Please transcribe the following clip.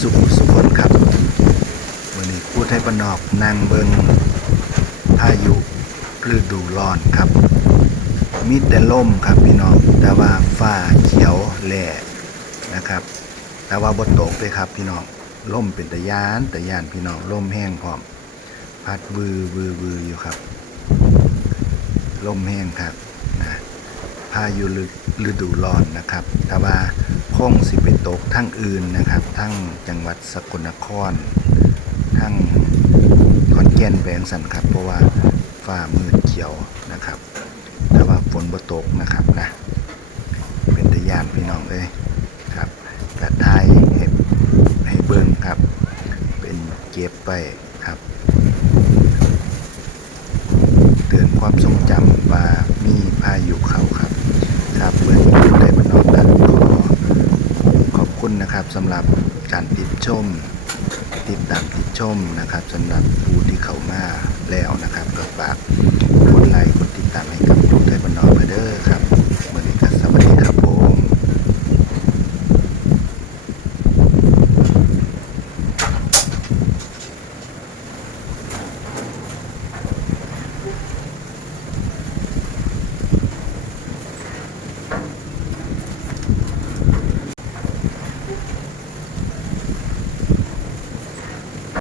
สุขุสุคนครับวันนี้พูดให้ปนอกนางเบิงพายุฤดูร้อนครับ มีแต่ล่มครับพี่น้องแต่ว่าฟ้าเขียวแหล่นะครับ แต่ว่าบนตกเลยครับพี่น้องล่มเป็นตะยานตะยานพี่น้องล่มแห้งพร้อม พัดวือวือวืออยู่ครับล่มแห้งครับนะพายุฤดูร้อนนะครับ แต่ว่า คงสิไปตกทั้งอื่นนะครับ ทั้งจังหวัดสกลนคร ทั้งขอนแก่นแบงสันครับ เพราะว่าฟ้ามืดเขียวนะครับ แต่ว่าฝนบ่ตกนะครับนะ เป็นตะยานพี่น้องเอ้ยครับกระทายให้ให้เบิ่งครับ เป็นเก็บไปครับเตือนความทรงจำว่ามีพายุเขาครับ ครับเมื่อนี้ได้มานอกกันขอขอบ คุณนะครับสำหรับการติดชม ติดตามติดชมนะครับสำหรับผู้ที่เข้ามาแล้วนะครับก็ฝากกดไลค์กดติดตามให้กับทุกท่านบรรดาเด้อครับ